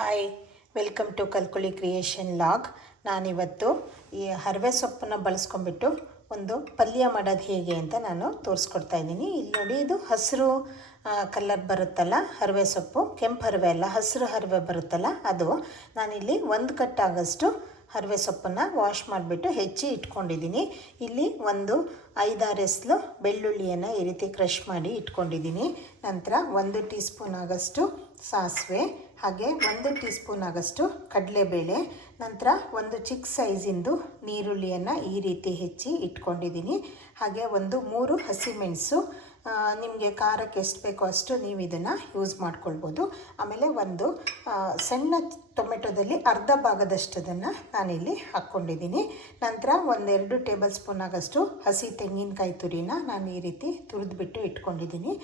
Hi, welcome to ಕಲ್ಕುಳಿ creation log. ನಾನಿವತ್ತು ಈ ಹರವೆ ಸೊಪ್ಪನ್ನು ಬಳಸ್ಕೊಂಡ್ಬಿಟ್ಟು ಒಂದು ಪಲ್ಯ ಮಾಡೋದು ಹೇಗೆ ಅಂತ ನಾನು ತೋರಿಸ್ಕೊಡ್ತಾ ಇದ್ದೀನಿ. ಇಲ್ಲಿ ನೋಡಿ, ಇದು ಹಸಿರು ಕಲರ್ ಬರುತ್ತಲ್ಲ ಹರವೆ ಸೊಪ್ಪು, ಕೆಂಪು ಹರವೆ ಅಲ್ಲ, ಹಸಿರು ಹರವೆ ಬರುತ್ತಲ್ಲ ಅದು. ನಾನಿಲ್ಲಿ 1 ಕಟ್ಟಾಗಷ್ಟು ಹರವೆ ಸೊಪ್ಪನ್ನು ವಾಶ್ ಮಾಡಿಬಿಟ್ಟು ಹೆಚ್ಚಿ ಇಟ್ಕೊಂಡಿದ್ದೀನಿ. ಇಲ್ಲಿ ಒಂದು 5-6 ಎಸ್ಲು ಬೆಳ್ಳುಳ್ಳಿಯನ್ನು ಈ ರೀತಿ ಕ್ರಷ್ ಮಾಡಿ ಇಟ್ಕೊಂಡಿದ್ದೀನಿ. ನಂತರ 1 ಟೀ ಸ್ಪೂನ್ ಆಗಷ್ಟು ಸಾಸಿವೆ, ಹಾಗೆ 1 ಟೀ ಸ್ಪೂನ್ ಆಗಷ್ಟು ಕಡಲೆಬೇಳೆ, ನಂತರ ಒಂದು ಚಿಕ್ಕ ಸೈಜಿಂದು ನೀರುಳ್ಳಿಯನ್ನು ಈ ರೀತಿ ಹೆಚ್ಚಿ ಇಟ್ಕೊಂಡಿದ್ದೀನಿ. ಹಾಗೆ 3 ಹಸಿಮೆಣಸು, ನಿಮಗೆ ಖಾರಕ್ಕೆ ಎಷ್ಟು ಬೇಕೋ ಅಷ್ಟು ನೀವು ಇದನ್ನು ಯೂಸ್ ಮಾಡ್ಕೊಳ್ಬೋದು. ಆಮೇಲೆ ಒಂದು ಸಣ್ಣ ಟೊಮೆಟೊದಲ್ಲಿ ಅರ್ಧ ಭಾಗದಷ್ಟನ್ನು ನಾನಿಲ್ಲಿ ಹಾಕ್ಕೊಂಡಿದ್ದೀನಿ. ನಂತರ 1-2 ಟೇಬಲ್ ಸ್ಪೂನ್ ಆಗಷ್ಟು ಹಸಿ ತೆಂಗಿನಕಾಯಿ ತುರಿನ ನಾನು ಈ ರೀತಿ ತುರಿದ್ಬಿಟ್ಟು ಇಟ್ಕೊಂಡಿದ್ದೀನಿ.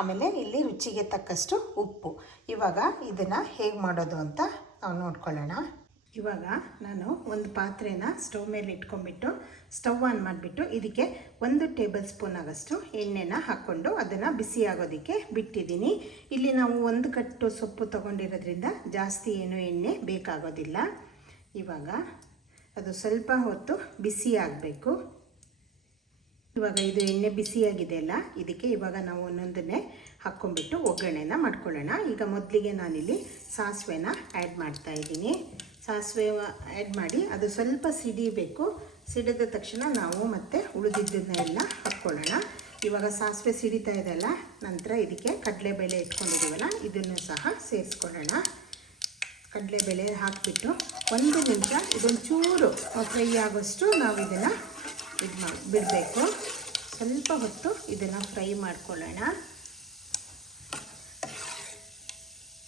ಆಮೇಲೆ ಇಲ್ಲಿ ರುಚಿಗೆ ತಕ್ಕಷ್ಟು ಉಪ್ಪು. ಇವಾಗ ಇದನ್ನು ಹೇಗೆ ಮಾಡೋದು ಅಂತ ನಾವು ನೋಡ್ಕೊಳ್ಳೋಣ. ಇವಾಗ ನಾನು ಒಂದು ಪಾತ್ರೆನ ಸ್ಟವ್ ಮೇಲೆ ಇಟ್ಕೊಂಡ್ಬಿಟ್ಟು ಸ್ಟವ್ ಆನ್ ಮಾಡಿಬಿಟ್ಟು ಇದಕ್ಕೆ 1 ಟೇಬಲ್ ಸ್ಪೂನ್ ಆಗಷ್ಟು ಎಣ್ಣೆನ ಹಾಕ್ಕೊಂಡು ಅದನ್ನು ಬಿಸಿ ಆಗೋದಕ್ಕೆ ಬಿಟ್ಟಿದ್ದೀನಿ. ಇಲ್ಲಿ ನಾವು 1 ಕಟ್ಟು ಸೊಪ್ಪು ತೊಗೊಂಡಿರೋದ್ರಿಂದ ಜಾಸ್ತಿ ಏನು ಎಣ್ಣೆ ಬೇಕಾಗೋದಿಲ್ಲ. ಇವಾಗ ಅದು ಸ್ವಲ್ಪ ಹೊತ್ತು ಬಿಸಿ ಆಗಬೇಕು. ಇವಾಗ ಇದು ಎಣ್ಣೆ ಬಿಸಿಯಾಗಿದೆ ಅಲ್ಲ, ಇದಕ್ಕೆ ಇವಾಗ ನಾವು ಒಂದೊಂದನ್ನೇ ಹಾಕ್ಕೊಂಡ್ಬಿಟ್ಟು ಒಗ್ಗರಣೆನ ಮಾಡ್ಕೊಳ್ಳೋಣ. ಈಗ ಮೊದಲಿಗೆ ನಾನಿಲ್ಲಿ ಸಾಸಿವೆನ ಆ್ಯಡ್ ಮಾಡ್ತಾಯಿದ್ದೀನಿ. ಸಾಸಿವೆ ಆ್ಯಡ್ ಮಾಡಿ ಅದು ಸ್ವಲ್ಪ ಸಿಡಿಬೇಕು. ಸಿಡಿದ ತಕ್ಷಣ ನಾವು ಮತ್ತೆ ಉಳಿದಿದ್ದನ್ನೆಲ್ಲ ಹಾಕ್ಕೊಳ್ಳೋಣ. ಇವಾಗ ಸಾಸಿವೆ ಸಿಡಿತಾ ಇದೆಯಲ್ಲ, ನಂತರ ಇದಕ್ಕೆ ಕಡಲೆಬೇಳೆ ಇಟ್ಕೊಂಡಿದ್ದೀವಲ್ಲ ಇದನ್ನು ಸಹ ಸೇರಿಸ್ಕೊಳ್ಳೋಣ. ಕಡಲೆಬೇಳೆ ಹಾಕಿಬಿಟ್ಟು 1 ನಿಮಿಷ ಇದೊಂಚೂರು ಫ್ರೈ ಆಗೋಷ್ಟು ನಾವು ಇದನ್ನು ಬಿಡಬೇಕು. ಸ್ವಲ್ಪ ಹೊತ್ತು ಇದನ್ನು ಫ್ರೈ ಮಾಡ್ಕೊಳ್ಳೋಣ.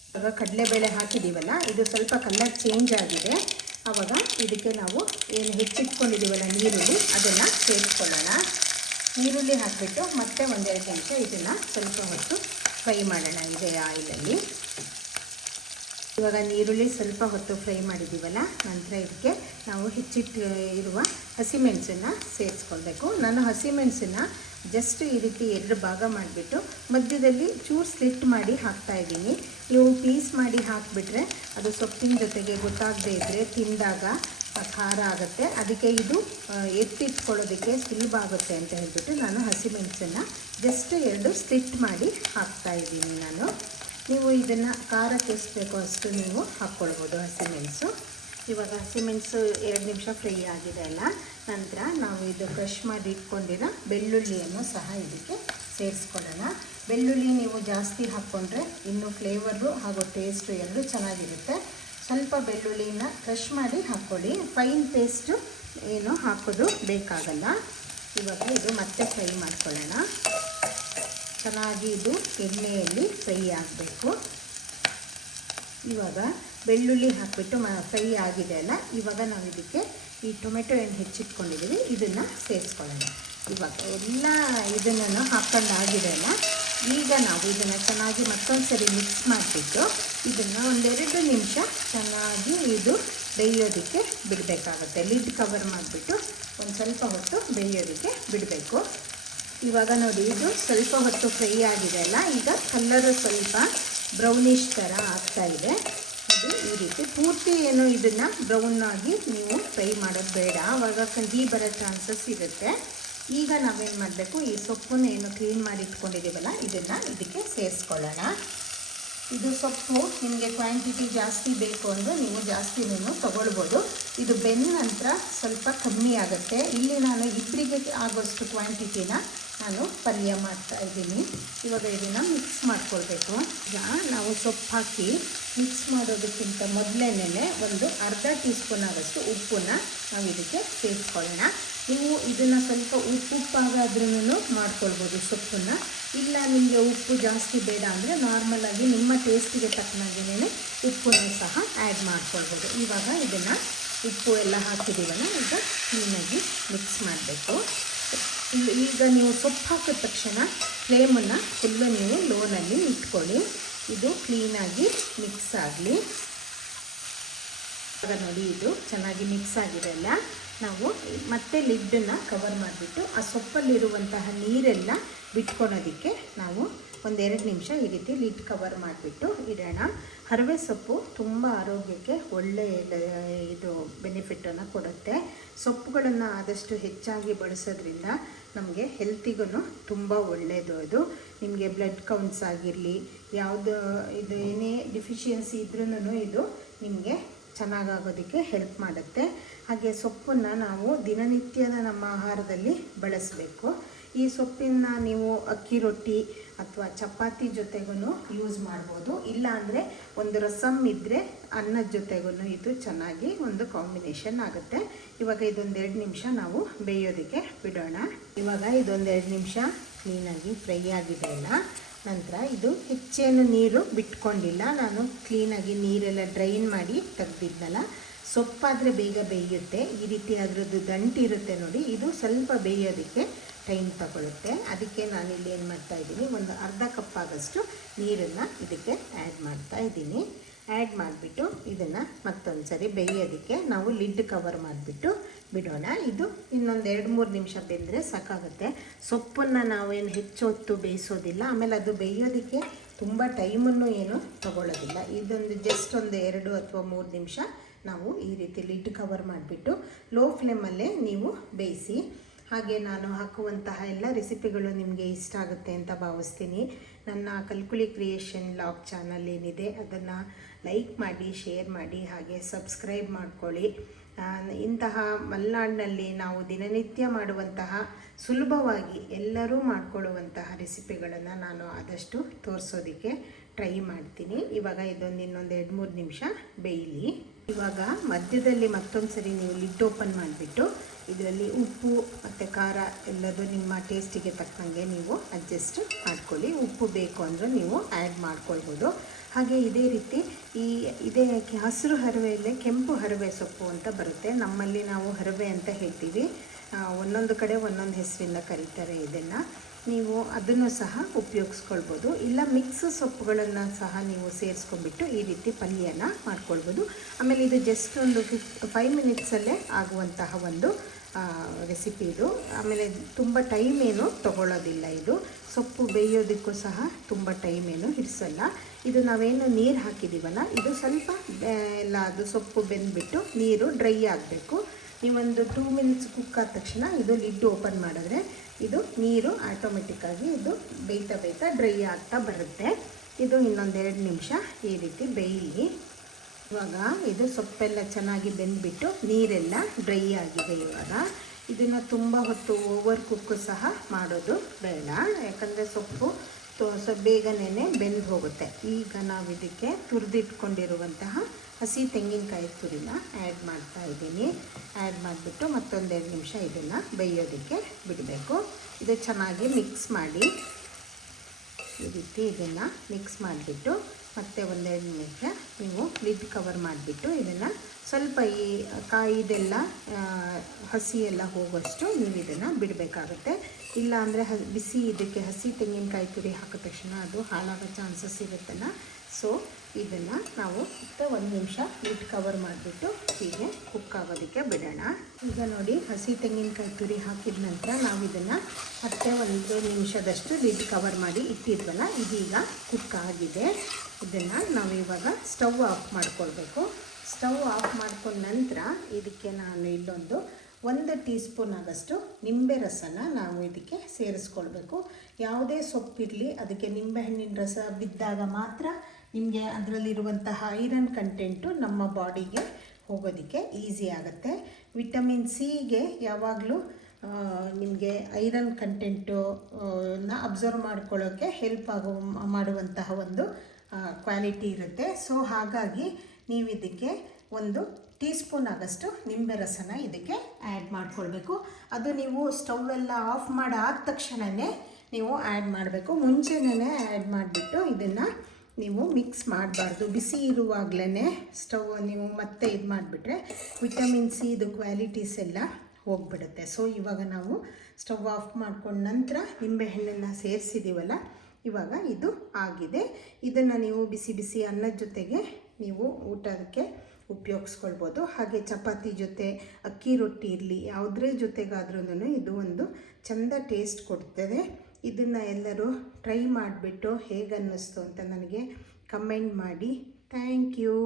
ಇವಾಗ ಕಡಲೆಬೇಳೆ ಹಾಕಿದ್ದೀವಲ್ಲ, ಇದು ಸ್ವಲ್ಪ ಕಲರ್ ಚೇಂಜ್ ಆಗಿದೆ. ಆವಾಗ ಇದಕ್ಕೆ ನಾವು ಏನು ಹೆಚ್ಚಿಟ್ಕೊಂಡಿದ್ದೀವಲ್ಲ ನೀರುಳ್ಳಿ, ಅದನ್ನು ಸೇರಿಸ್ಕೊಳ್ಳೋಣ. ನೀರುಳ್ಳಿ ಹಾಕಿಬಿಟ್ಟು ಮತ್ತೆ 1-2 ನಿಮಿಷ ಇದನ್ನು ಸ್ವಲ್ಪ ಹೊತ್ತು ಫ್ರೈ ಮಾಡೋಣ ಇದೇ ಆಯಿಲಲ್ಲಿ. ಇವಾಗ ನೀರುಳ್ಳಿ ಸ್ವಲ್ಪ ಹೊತ್ತು ಫ್ರೈ ಮಾಡಿದ್ದೀವಲ್ಲ, ನಂತರ ಇದಕ್ಕೆ ನಾವು ಹೆಚ್ಚಿಟ್ಟಿರುವ ಹಸಿಮೆಣಸನ್ನು ಸೇರಿಸ್ಕೊಳ್ಬೇಕು. ನಾನು ಹಸಿಮೆಣಸನ್ನು ಜಸ್ಟ್ ಈ ರೀತಿ 2 ಭಾಗ ಮಾಡಿಬಿಟ್ಟು ಮಧ್ಯದಲ್ಲಿ ಚೂರು ಸ್ಲಿಟ್ ಮಾಡಿ ಹಾಕ್ತಾಯಿದ್ದೀನಿ. ನೀವು ಪೀಸ್ ಮಾಡಿ ಹಾಕಿಬಿಟ್ರೆ ಅದು ಸೊಪ್ಪಿನ ಜೊತೆಗೆ ಗೊತ್ತಾಗದೇ ಇದ್ದರೆ ತಿಂದಾಗ ಖಾರ ಆಗುತ್ತೆ. ಅದಕ್ಕೆ ಇದು ಎತ್ತಿಟ್ಕೊಳ್ಳೋದಕ್ಕೆ ಸುಲಭ ಆಗುತ್ತೆ ಅಂತ ಹೇಳ್ಬಿಟ್ಟು ನಾನು ಹಸಿಮೆಣಸನ್ನು ಜಸ್ಟ್ 2 ಸ್ಲಿಟ್ ಮಾಡಿ ಹಾಕ್ತಾಯಿದ್ದೀನಿ ನಾನು. ನೀವು ಇದನ್ನು ಖಾರಕ್ಕೆ ಎಷ್ಟು ಬೇಕೋ ಅಷ್ಟು ನೀವು ಹಾಕ್ಕೊಳ್ಬೋದು ಹಸಿಮೆಣಸು. ಇವಾಗ ಹಸಿಮೆಣಸು 2 ನಿಮಿಷ ಫ್ರೈ ಆಗಿದೆ ಅಲ್ಲ, ನಂತರ ನಾವು ಇದು ಕ್ರಷ್ ಮಾಡಿ ಇಟ್ಕೊಂಡಿರೋ ಬೆಳ್ಳುಳ್ಳಿಯನ್ನು ಸಹ ಇದಕ್ಕೆ ಸೇರಿಸ್ಕೊಳ್ಳೋಣ. ಬೆಳ್ಳುಳ್ಳಿ ನೀವು ಜಾಸ್ತಿ ಹಾಕ್ಕೊಂಡ್ರೆ ಇನ್ನೂ ಫ್ಲೇವರು ಹಾಗೂ ಟೇಸ್ಟು ಎರಡೂ ಚೆನ್ನಾಗಿರುತ್ತೆ. ಸ್ವಲ್ಪ ಬೆಳ್ಳುಳ್ಳಿನ ಕ್ರಷ್ ಮಾಡಿ ಹಾಕ್ಕೊಳ್ಳಿ, ಫೈನ್ ಪೇಸ್ಟು ಏನು ಹಾಕೋದು ಬೇಕಾಗಲ್ಲ. ಇವಾಗ ಇದು ಮತ್ತೆ ಫ್ರೈ ಮಾಡ್ಕೊಳ್ಳೋಣ. ಚೆನ್ನಾಗಿ ಇದು ಎಣ್ಣೆಯಲ್ಲಿ ಫ್ರೈ ಆಗಬೇಕು. ಇವಾಗ ಬೆಳ್ಳುಳ್ಳಿ ಹಾಕಿಬಿಟ್ಟು ಫ್ರೈ ಆಗಿದೆ ಅಲ್ಲ, ಇವಾಗ ನಾವು ಇದಕ್ಕೆ ಈ ಟೊಮೆಟೊ ಏನು ಹೆಚ್ಚಿಟ್ಕೊಂಡಿದ್ದೀವಿ ಇದನ್ನು ಸೇರಿಸ್ಕೊಳ್ಳೋಣ. ಇವಾಗ ಎಲ್ಲ ಇದನ್ನು ಹಾಕ್ಕೊಂಡಾಗಿದೆ ಅಲ್ಲ, ಈಗ ನಾವು ಇದನ್ನು ಚೆನ್ನಾಗಿ ಮತ್ತೊಂದು ಸರಿ ಮಿಕ್ಸ್ ಮಾಡಿಬಿಟ್ಟು ಇದನ್ನು 1-2 ನಿಮಿಷ ಚೆನ್ನಾಗಿ ಇದು ಬೇಯೋದಕ್ಕೆ ಬಿಡಬೇಕಾಗುತ್ತೆ. ಲಿಡ್ ಕವರ್ ಮಾಡಿಬಿಟ್ಟು ಒಂದು ಸ್ವಲ್ಪ ಹೊತ್ತು ಬೇಯೋದಕ್ಕೆ ಬಿಡಬೇಕು. ಇವಾಗ ನೋಡಿ, ಇದು ಸ್ವಲ್ಪ ಹೊತ್ತು ಫ್ರೈ ಆಗಿದೆ ಅಲ್ಲ, ಈಗ ಕಲ್ಲರು ಸ್ವಲ್ಪ ಬ್ರೌನಿಷ್ ಥರ ಆಗ್ತಾಯಿದೆ. ಅದು ಈ ರೀತಿ ಪೂರ್ತಿ ಏನು ಇದನ್ನು ಬ್ರೌನ್ ಆಗಿ ನೀವು ಫ್ರೈ ಮಾಡೋದು ಬೇಡ, ಆವಾಗ ಕಹಿ ಬರೋ ಚಾನ್ಸಸ್ ಇರುತ್ತೆ. ಈಗ ನಾವೇನು ಮಾಡಬೇಕು, ಈ ಸೊಪ್ಪನ್ನು ಏನು ಕ್ಲೀನ್ ಮಾಡಿ ಇಟ್ಕೊಂಡಿದ್ದೀವಲ್ಲ ಇದನ್ನು ಇದಕ್ಕೆ ಸೇರಿಸ್ಕೊಳ್ಳೋಣ. ಇದು ಸೊಪ್ಪು ನಿಮಗೆ ಕ್ವಾಂಟಿಟಿ ಜಾಸ್ತಿ ಬೇಕು ಅಂದರೆ ನೀವು ಜಾಸ್ತಿನೂ ತೊಗೊಳ್ಬೋದು. ಇದು ಬೆಂದ ನಂತರ ಸ್ವಲ್ಪ ಕಮ್ಮಿ ಆಗುತ್ತೆ. ಇಲ್ಲಿ ನಾನು ಇಬ್ಬರಿಗೆ ಆಗೋಷ್ಟು ಕ್ವಾಂಟಿಟಿನ ನಾನು ಪಲ್ಯ ಮಾಡ್ತಾಯಿದ್ದೀನಿ. ಇವಾಗ ಇದನ್ನು ಮಿಕ್ಸ್ ಮಾಡ್ಕೊಳ್ಬೇಕು. ಈಗ ನಾವು ಸೊಪ್ಪು ಹಾಕಿ ಮಿಕ್ಸ್ ಮಾಡೋದಕ್ಕಿಂತ ಮೊದಲೇನೆ ಒಂದು ಅರ್ಧ ಟೀ ಸ್ಪೂನ್ ಆಗೋಷ್ಟು ಉಪ್ಪನ್ನು ನಾವು ಇದಕ್ಕೆ ಸೇರಿಸ್ಕೊಳ್ಳೋಣ. ನೀವು ಇದನ್ನು ಸ್ವಲ್ಪ ಉಪ್ಪಾಗಾದ್ರೂ ಮಾಡ್ಕೊಳ್ಬೋದು ಸೊಪ್ಪನ್ನು. ಇಲ್ಲ ನಿಮಗೆ ಉಪ್ಪು ಜಾಸ್ತಿ ಬೇಡ ಅಂದರೆ ನಾರ್ಮಲಾಗಿ ನಿಮ್ಮ ಟೇಸ್ಟಿಗೆ ತಕ್ಕನಾಗೇ ಉಪ್ಪನ್ನು ಸಹ ಆ್ಯಡ್ ಮಾಡ್ಕೊಳ್ಬೋದು. ಇವಾಗ ಇದನ್ನು ಉಪ್ಪು ಎಲ್ಲ ಹಾಕಿದ್ದೀವಲ್ಲ, ಈಗ ಕ್ಲೀನಾಗಿ ಮಿಕ್ಸ್ ಮಾಡಬೇಕು. ಈಗ ನೀವು ಸೊಪ್ಪು ಹಾಕಿದ ತಕ್ಷಣ ಫ್ಲೇಮನ್ನು ಫುಲ್ಲು ನೀವು ಲೋನಲ್ಲಿ ಇಟ್ಕೊಳ್ಳಿ. ಇದು ಕ್ಲೀನಾಗಿ ಮಿಕ್ಸ್ ಆಗಲಿ. ಇವಾಗ ನೋಡಿ, ಇದು ಚೆನ್ನಾಗಿ ಮಿಕ್ಸ್ ಆಗಿದೆ ಅಲ್ಲ, ನಾವು ಮತ್ತೆ ಲಿಡ್ಡನ್ನು ಕವರ್ ಮಾಡಿಬಿಟ್ಟು ಆ ಸೊಪ್ಪಲ್ಲಿರುವಂತಹ ನೀರೆಲ್ಲ ಬಿಟ್ಕೊಳೋದಕ್ಕೆ ನಾವು ಒಂದೆರಡು ನಿಮಿಷ ಈ ರೀತಿ ಲಿಡ್ ಕವರ್ ಮಾಡಿಬಿಟ್ಟು ಇಡೋಣ. ಹರವೆ ಸೊಪ್ಪು ತುಂಬ ಆರೋಗ್ಯಕ್ಕೆ ಒಳ್ಳೆಯ ಇದು ಬೆನಿಫಿಟನ್ನು ಕೊಡುತ್ತೆ. ಸೊಪ್ಪುಗಳನ್ನು ಆದಷ್ಟು ಹೆಚ್ಚಾಗಿ ಬಳಸೋದ್ರಿಂದ ನಮಗೆ ಹೆಲ್ತಿಗೂ ತುಂಬ ಒಳ್ಳೆಯದು. ಅದು ನಿಮಗೆ ಬ್ಲಡ್ ಕೌಂಟ್ಸ್ ಆಗಿರಲಿ, ಯಾವುದು ಇದು ಏನೇ ಡಿಫಿಷಿಯನ್ಸಿ ಇದ್ರೂ ಇದು ನಿಮಗೆ ಚೆನ್ನಾಗಾಗೋದಕ್ಕೆ ಹೆಲ್ಪ್ ಮಾಡುತ್ತೆ. ಹಾಗೆ ಸೊಪ್ಪನ್ನು ನಾವು ದಿನನಿತ್ಯದ ನಮ್ಮ ಆಹಾರದಲ್ಲಿ ಬಳಸಬೇಕು. ಈ ಸೊಪ್ಪನ್ನು ನೀವು ಅಕ್ಕಿ ರೊಟ್ಟಿ ಅಥವಾ ಚಪಾತಿ ಜೊತೆಗೂ ಯೂಸ್ ಮಾಡ್ಬೋದು. ಇಲ್ಲಾಂದರೆ ಒಂದು ರಸಮ್ ಇದ್ದರೆ ಅನ್ನದ ಜೊತೆಗೂ ಇದು ಚೆನ್ನಾಗಿ ಒಂದು ಕಾಂಬಿನೇಷನ್ ಆಗುತ್ತೆ. ಇವಾಗ ಇದೊಂದೆರಡು ನಿಮಿಷ ನಾವು ಬೇಯೋದಕ್ಕೆ ಬಿಡೋಣ. ಇವಾಗ ಇದೊಂದೆರಡು ನಿಮಿಷ ಕ್ಲೀನಾಗಿ ಫ್ರೈ ಆಗಿದೆ ಅಲ್ಲ, ನಂತರ ಇದು ಹೆಚ್ಚೇನು ನೀರು ಬಿಟ್ಕೊಂಡಿಲ್ಲ. ನಾನು ಕ್ಲೀನಾಗಿ ನೀರೆಲ್ಲ ಡ್ರೈನ್ ಮಾಡಿ ತೆಗ್ದಿದ್ನಲ್ಲ. ಸೊಪ್ಪಾದರೆ ಬೇಗ ಬೇಯುತ್ತೆ. ಈ ರೀತಿ ಅದರದ್ದು ದಂಟಿರುತ್ತೆ ನೋಡಿ, ಇದು ಸ್ವಲ್ಪ ಬೇಯೋದಕ್ಕೆ ಟೈಮ್ ತಗೊಳುತ್ತೆ. ಅದಕ್ಕೆ ನಾನಿಲ್ಲಿ ಏನು ಮಾಡ್ತಾಯಿದ್ದೀನಿ, ಒಂದು ಅರ್ಧ ಕಪ್ ಆಗೋಷ್ಟು ನೀರನ್ನು ಇದಕ್ಕೆ ಆ್ಯಡ್ ಮಾಡ್ತಾಯಿದ್ದೀನಿ. ಆ್ಯಡ್ ಮಾಡಿಬಿಟ್ಟು ಇದನ್ನು ಮತ್ತೊಂದು ಸರಿ ಬೇಯೋದಕ್ಕೆ ನಾವು ಲಿಡ್ ಕವರ್ ಮಾಡಿಬಿಟ್ಟು ಬಿಡೋಣ. ಇದು ಇನ್ನೊಂದು 2-3 ನಿಮಿಷ ಬೆಂದರೆ ಸಾಕಾಗುತ್ತೆ. ಸೊಪ್ಪನ್ನು ನಾವೇನು ಹೆಚ್ಚು ಹೊತ್ತು ಬೇಯಿಸೋದಿಲ್ಲ, ಆಮೇಲೆ ಅದು ಬೇಯೋದಕ್ಕೆ ತುಂಬ ಟೈಮನ್ನು ಏನು ತಗೊಳ್ಳೋದಿಲ್ಲ. ಇದೊಂದು ಜಸ್ಟ್ ಒಂದು 2 ಅಥವಾ 3 ನಿಮಿಷ ನಾವು ಈ ರೀತಿ ಲಿಡ್ ಕವರ್ ಮಾಡಿಬಿಟ್ಟು ಲೋ ಫ್ಲೇಮಲ್ಲೇ ನೀವು ಬೇಯಿಸಿ. ಹಾಗೆ ನಾನು ಹಾಕುವಂತಹ ಎಲ್ಲ ರೆಸಿಪಿಗಳು ನಿಮಗೆ ಇಷ್ಟ ಆಗುತ್ತೆ ಅಂತ ಭಾವಿಸ್ತೀನಿ. ನನ್ನ ಕಲ್ಕುಲಿ ಕ್ರಿಯೇಷನ್ ಲಾಗ್ ಚಾನಲ್ ಏನಿದೆ ಅದನ್ನು ಲೈಕ್ ಮಾಡಿ, ಶೇರ್ ಮಾಡಿ, ಹಾಗೆ ಸಬ್ಸ್ಕ್ರೈಬ್ ಮಾಡ್ಕೊಳ್ಳಿ. ಇಂತಹ ಮಲೆನಾಡಿನಲ್ಲಿ ನಾವು ದಿನನಿತ್ಯ ಮಾಡುವಂತಹ ಸುಲಭವಾಗಿ ಎಲ್ಲರೂ ಮಾಡಿಕೊಳ್ಳುವಂತಹ ರೆಸಿಪಿಗಳನ್ನು ನಾನು ಆದಷ್ಟು ತೋರಿಸೋದಕ್ಕೆ ಟ್ರೈ ಮಾಡ್ತೀನಿ. ಇವಾಗ ಇದೊಂದು ಇನ್ನೊಂದು 2-3 ನಿಮಿಷ ಬೇಯಲಿ. ಇವಾಗ ಮಧ್ಯದಲ್ಲಿ ಮತ್ತೊಂದು ಸರಿ ನೀವು ಲಿಡ್ ಓಪನ್ ಮಾಡಿಬಿಟ್ಟು ಇದರಲ್ಲಿ ಉಪ್ಪು ಮತ್ತು ಖಾರ ಎಲ್ಲದೂ ನಿಮ್ಮ ಟೇಸ್ಟಿಗೆ ತಕ್ಕಂಗೆ ನೀವು ಅಡ್ಜಸ್ಟ್ ಮಾಡ್ಕೊಳ್ಳಿ. ಉಪ್ಪು ಬೇಕು ಅಂದರೆ ನೀವು ಆ್ಯಡ್ ಮಾಡ್ಕೊಳ್ಬೋದು. ಹಾಗೆ ಇದೇ ರೀತಿ ಇದೇ ಹಸಿರು ಹರವೆಯಲ್ಲೇ ಕೆಂಪು ಹರವೆ ಸೊಪ್ಪು ಅಂತ ಬರುತ್ತೆ. ನಮ್ಮಲ್ಲಿ ನಾವು ಹರವೆ ಅಂತ ಹೇಳ್ತೀವಿ. ಒಂದೊಂದು ಕಡೆ ಒಂದೊಂದು ಹೆಸರಿಂದ ಕರೀತಾರೆ ಇದನ್ನು. ನೀವು ಅದನ್ನು ಸಹ ಉಪಯೋಗಿಸ್ಕೊಳ್ಬೋದು. ಇಲ್ಲ ಮಿಕ್ಸ್ ಸೊಪ್ಪುಗಳನ್ನು ಸಹ ನೀವು ಸೇರಿಸ್ಕೊಂಡ್ಬಿಟ್ಟು ಈ ರೀತಿ ಪಲ್ಯನ ಮಾಡ್ಕೊಳ್ಬೋದು. ಆಮೇಲೆ ಇದು ಜಸ್ಟ್ ಒಂದು 5 ಮಿನಿಟ್ಸಲ್ಲೇ ಆಗುವಂತಹ ಒಂದು ರೆಸಿಪಿ ಇದು. ಆಮೇಲೆ ತುಂಬ ಟೈಮ್ ಏನು ತೊಗೊಳ್ಳೋದಿಲ್ಲ. ಇದು ಸೊಪ್ಪು ಬೇಯೋದಕ್ಕೂ ಸಹ ತುಂಬ ಟೈಮ್ ಏನು ಹಿಡಿಸಲ್ಲ. ಇದು ನಾವೇನು ನೀರು ಹಾಕಿದ್ದೀವಲ್ಲ, ಇದು ಸ್ವಲ್ಪ ಎಲ್ಲ ಅದು ಸೊಪ್ಪು ಬೆಂದುಬಿಟ್ಟು ನೀರು ಡ್ರೈ ಆಗಬೇಕು. ನೀವೊಂದು 2 ಮಿನಿಟ್ಸ್ ಕುಕ್ ಆದ ತಕ್ಷಣ ಇದು ಲಿಡ್ ಓಪನ್ ಮಾಡಿದ್ರೆ ಇದು ನೀರು ಆಟೋಮೆಟಿಕ್ಕಾಗಿ ಇದು ಬೇಯ್ತಾ ಡ್ರೈ ಆಗ್ತಾ ಬರುತ್ತೆ. ಇದು ಇನ್ನೊಂದು 2 ನಿಮಿಷ ಈ ರೀತಿ ಬೇಯಲಿ. ಇವಾಗ ಇದು ಸೊಪ್ಪೆಲ್ಲ ಚೆನ್ನಾಗಿ ಬೆಂದುಬಿಟ್ಟು ನೀರೆಲ್ಲ ಡ್ರೈ ಆಗಿದೆ. ಇವಾಗ ಇದನ್ನು ತುಂಬ ಹೊತ್ತು ಓವರ್ ಕುಕ್ಕು ಸಹ ಮಾಡೋದು ಬೇಡ, ಯಾಕಂದರೆ ಸೊಪ್ಪು ಬೇಗನೆ ಬೆಂದು ಹೋಗುತ್ತೆ. ಈಗ ನಾವು ಇದಕ್ಕೆ ತುರಿದಿಟ್ಕೊಂಡಿರುವಂತಹ ಹಸಿ ತೆಂಗಿನಕಾಯಿ ತುರಿನ ಆ್ಯಡ್ ಮಾಡ್ತಾ ಇದ್ದೀನಿ. ಆ್ಯಡ್ ಮಾಡಿಬಿಟ್ಟು ಮತ್ತೊಂದು 2 ನಿಮಿಷ ಇದನ್ನು ಬೇಯೋದಕ್ಕೆ ಬಿಡಬೇಕು. ಇದು ಚೆನ್ನಾಗಿ ಮಿಕ್ಸ್ ಮಾಡಿ ಈ ರೀತಿ ಇದನ್ನು ಮಿಕ್ಸ್ ಮಾಡಿಬಿಟ್ಟು ಮತ್ತೆ 1-2 ನಿಮಿಷ ನೀವು ಲಿಡ್ ಕವರ್ ಮಾಡಿಬಿಟ್ಟು ಇದನ್ನು ಸ್ವಲ್ಪ ಈ ಕಾಯಿದೆಲ್ಲ ಹಸಿ ಎಲ್ಲ ಹೋಗೋಷ್ಟು ನೀವು ಇದನ್ನು ಬಿಡಬೇಕಾಗುತ್ತೆ. ಇಲ್ಲ ಅಂದರೆ ಬಿಸಿ ಇದಕ್ಕೆ ಹಸಿ ತೆಂಗಿನಕಾಯಿ ತುರಿ ಹಾಕಿದ ತಕ್ಷಣ ಅದು ಹಾಳಾಗೋ ಚಾನ್ಸಸ್ ಇರುತ್ತಲ್ಲ. ಸೊ ಇದನ್ನು ನಾವು ಮತ್ತೆ 1 ನಿಮಿಷ ಲಿಡ್ ಕವರ್ ಮಾಡಿಬಿಟ್ಟು ಹೀಗೆ ಕುಕ್ ಆಗೋದಕ್ಕೆ ಬಿಡೋಣ. ಈಗ ನೋಡಿ, ಹಸಿ ತೆಂಗಿನಕಾಯಿ ತುರಿ ಹಾಕಿದ ನಂತರ ನಾವು ಇದನ್ನು ಮತ್ತೆ 1 ನಿಮಿಷದಷ್ಟು ಲಿಡ್ ಕವರ್ ಮಾಡಿ ಇಟ್ಟಿದ್ವಲ್ಲ, ಇದೀಗ ಕುಕ್ ಆಗಿದೆ. ಇದನ್ನು ನಾವು ಇವಾಗ ಸ್ಟವ್ ಆಫ್ ಮಾಡ್ಕೊಳ್ಬೇಕು. ಸ್ಟವ್ ಆಫ್ ಮಾಡ್ಕೊಂಡ ನಂತರ ಇದಕ್ಕೆ ನಾನು ಇಲ್ಲೊಂದು 1 ಟೀ ಸ್ಪೂನ್ ಆಗೋಷ್ಟು ನಿಂಬೆ ರಸನ ನಾವು ಇದಕ್ಕೆ ಸೇರಿಸ್ಕೊಳ್ಬೇಕು. ಯಾವುದೇ ಸೊಪ್ಪಿರಲಿ ಅದಕ್ಕೆ ನಿಂಬೆಹಣ್ಣಿನ ರಸ ಬಿದ್ದಾಗ ಮಾತ್ರ ನಿಮಗೆ ಅದರಲ್ಲಿರುವಂತಹ ಐರನ್ ಕಂಟೆಂಟು ನಮ್ಮ ಬಾಡಿಗೆ ಹೋಗೋದಕ್ಕೆ ಈಸಿ ಆಗುತ್ತೆ. ವಿಟಮಿನ್ ಸಿಗೆ ಯಾವಾಗಲೂ ನಿಮಗೆ ಐರನ್ ಕಂಟೆಂಟು ಅಬ್ಸರ್ವ್ ಮಾಡ್ಕೊಳ್ಳೋಕ್ಕೆ ಹೆಲ್ಪ್ ಮಾಡುವಂತಹ ಒಂದು ಕ್ವಾಲಿಟಿ ಇರುತ್ತೆ. ಸೊ ಹಾಗಾಗಿ ನೀವು ಇದಕ್ಕೆ 1 ಟೀ ಸ್ಪೂನ್ ಆಗೋಷ್ಟು ನಿಂಬೆ ರಸನ ಇದಕ್ಕೆ ಆ್ಯಡ್ ಮಾಡ್ಕೊಳ್ಬೇಕು. ಅದು ನೀವು ಸ್ಟವ್ ಎಲ್ಲ ಆಫ್ ಮಾಡಾದ ತಕ್ಷಣವೇ ನೀವು ಆ್ಯಡ್ ಮಾಡಬೇಕು. ಮುಂಚೆನೇ ಆ್ಯಡ್ ಮಾಡಿಬಿಟ್ಟು ಇದನ್ನು ನೀವು ಮಿಕ್ಸ್ ಮಾಡಬಾರ್ದು. ಬಿಸಿ ಇರುವಾಗಲೇ ಸ್ಟವ್ ನೀವು ಮತ್ತೆ ಇದು ಮಾಡಿಬಿಟ್ರೆ ವಿಟಮಿನ್ ಸಿ ಇದು ಕ್ವಾಲಿಟೀಸ್ ಎಲ್ಲ ಹೋಗಿಬಿಡುತ್ತೆ. ಸೊ ಇವಾಗ ನಾವು ಸ್ಟವ್ ಆಫ್ ಮಾಡ್ಕೊಂಡ ನಂತರ ನಿಂಬೆಹಣ್ಣನ್ನು ಸೇರಿಸಿದ್ದೀವಲ್ಲ, ಇವಾಗ ಇದು ಆಗಿದೆ. ಇದನ್ನು ನೀವು ಬಿಸಿ ಬಿಸಿ ಅನ್ನದ ಜೊತೆಗೆ ನೀವು ಊಟಕ್ಕೆ ಉಪಯೋಗಿಸ್ಕೊಳ್ಬೋದು. ಹಾಗೆ ಚಪಾತಿ ಜೊತೆ, ಅಕ್ಕಿ ರೊಟ್ಟಿ ಇರಲಿ, ಯಾವುದ್ರ ಜೊತೆಗಾದ್ರೂ ಇದು ಒಂದು ಚೆಂದ ಟೇಸ್ಟ್ ಕೊಡ್ತದೆ. ಇದನ್ನು ಎಲ್ಲರೂ ಟ್ರೈ ಮಾಡಿಬಿಟ್ಟು ಹೇಗೆ ಅನ್ನಿಸ್ತು ಅಂತ ನನಗೆ ಕಮೆಂಟ್ ಮಾಡಿ. Thank you.